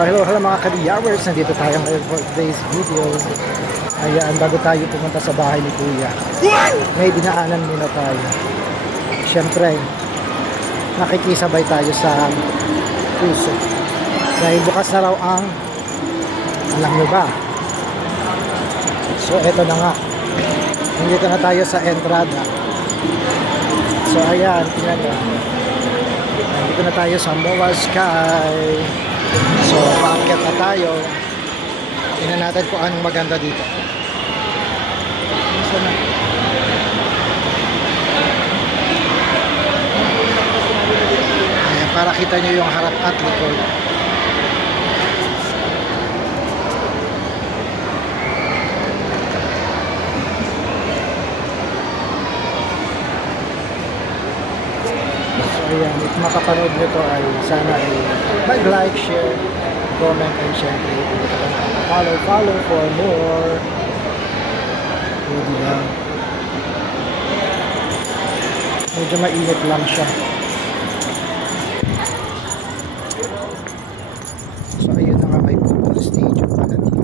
So hello mga kabiyawers, nandito tayo ngayon for today's video. Ayan, bago tayo pumunta sa bahay ni Kuya, may dinaanan muna tayo. Siyempre, nakikisabay tayo sa puso. Dahil bukas na raw ang, alam nyo ba? So eto na nga, nandito na tayo sa entrada. So ayan, tingnan nyo. Nandito na tayo sa Moa Sky. So, paakyat na tayo. Tingnan natin kung anong maganda dito. So, ayan, para kita nyo yung harap at likod. So, ayan, if makapanood nyo to ay sana ay mag-like, share, comment, and syempre follow for more. So, diba? Medyo mainit lang siya. So ayun na nga, may football stadium pala dito.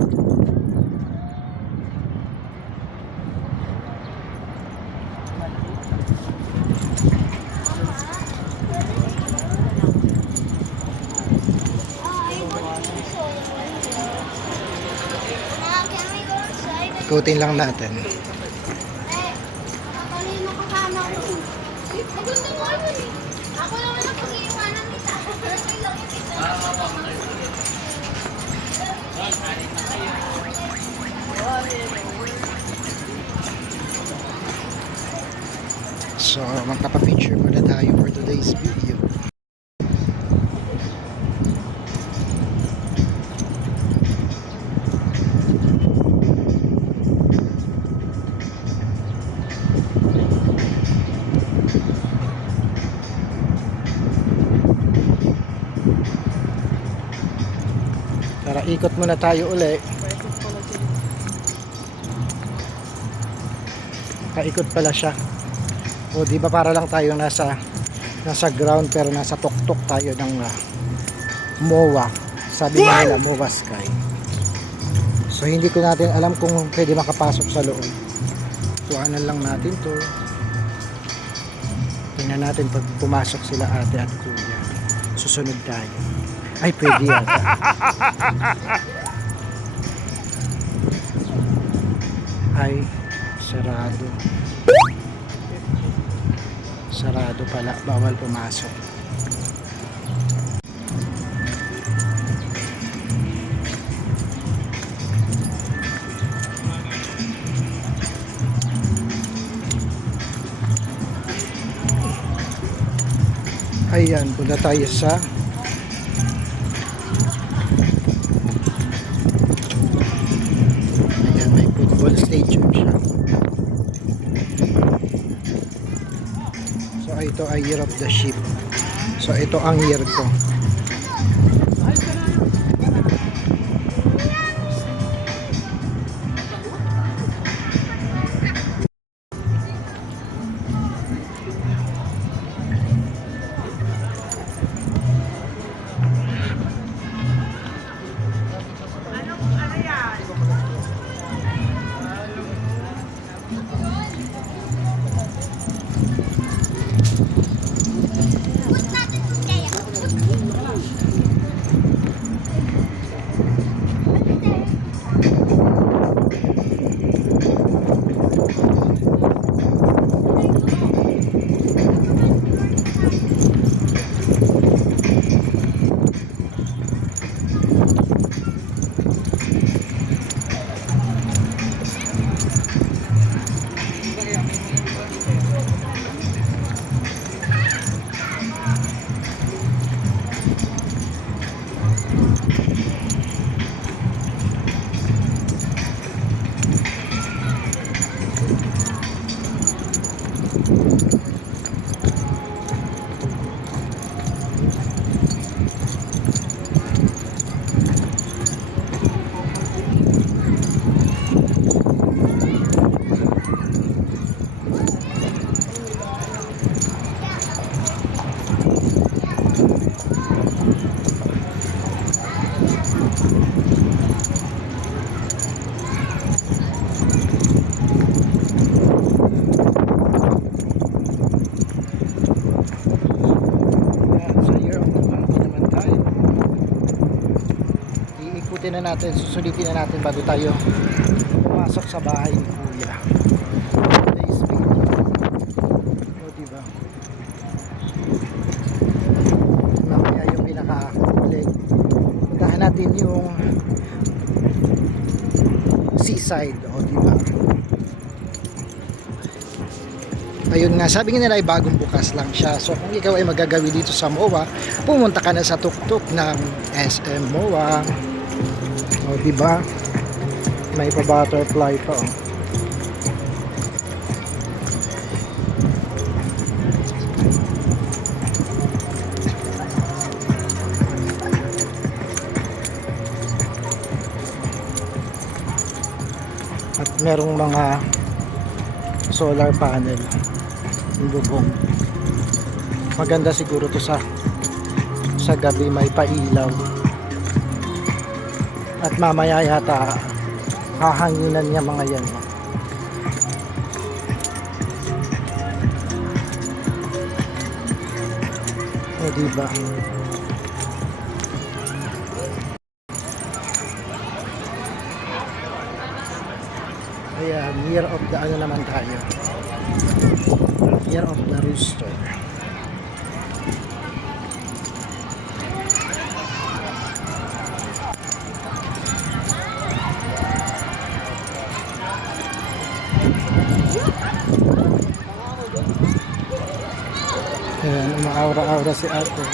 Ikutin lang natin. So, magpapapicture muna tayo for today's video. Tara, ikot muna tayo uli. Kaikot pala siya. O di ba para lang tayo nasa ground pero nasa tuktok tayo ng MOA. Sabi nila MOA Sky. So hindi ko natin alam kung pwede makapasok sa loob. Tuanan lang natin to. Tingnan natin pag pumasok sila ate at kuya. Susunod tayo. Ay, pwede yata. Ay, sarado. Sarado pala. Bawal pumasok. Ayan, punta tayo sa stadium siya. So ito ay Year of the Sheep. So ito ang year ko. susulitin na natin bago tayo pumasok sa bahay ni Kuya. Today's video. O diba? Mamaya yung pinaka-ulit. Puntahan natin yung seaside. O diba? Ayun nga, sabi nga nila ay bagong bukas lang siya. So kung ikaw ay magagawi dito sa MOA, pumunta ka na sa tuktok ng SM MOA. O diba? May pa butterfly pa oh. At merong mga solar panel yung bubong. Maganda siguro to sa gabi, may pailaw. At mamaya yata hahanginan niya mga yan. O diba? Ayan, year of the ano naman tayo. Year of the rooster. Ayan, umaawra-awra si ate.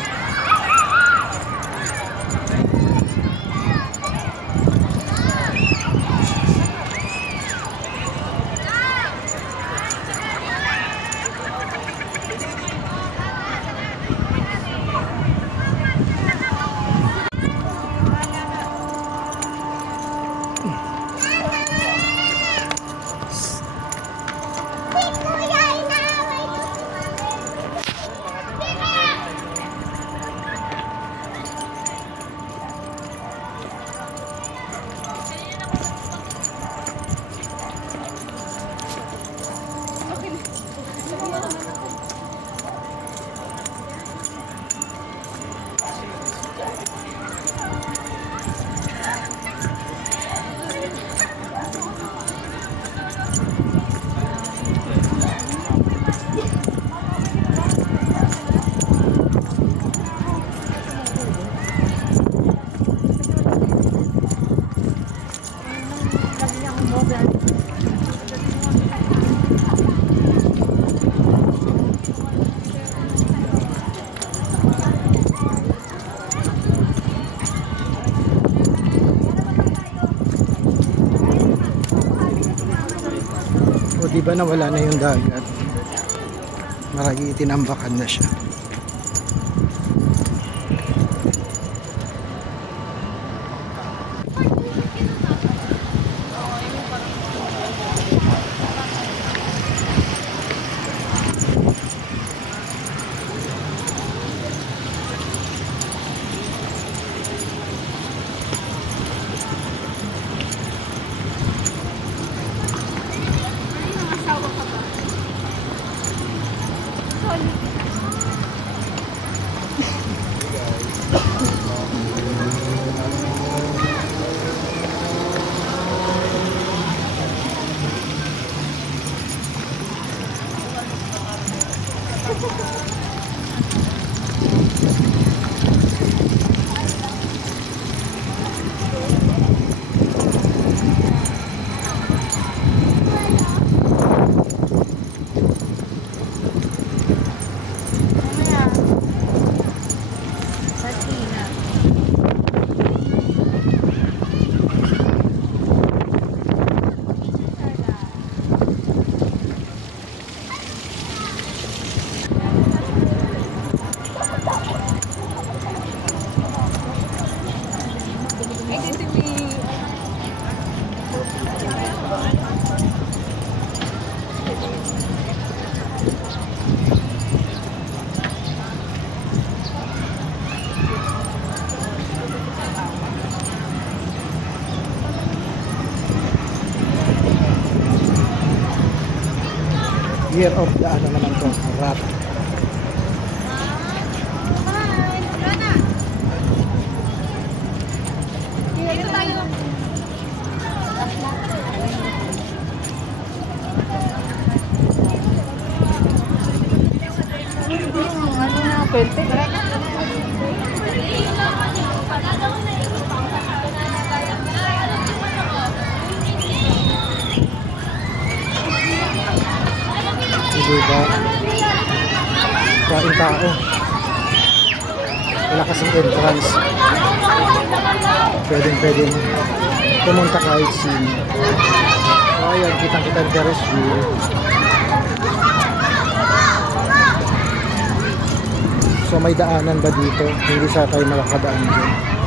O diba nawala na yung dagat? Maragi itinambakan na siya. Year of the ano naman to, rat. Dito tayo entrance. Pwedeng pumunta kahit sino. So ayan, kitang-kita ang terrace view. So may daanan ba dito? Hindi sa tayo makakadaan dyan.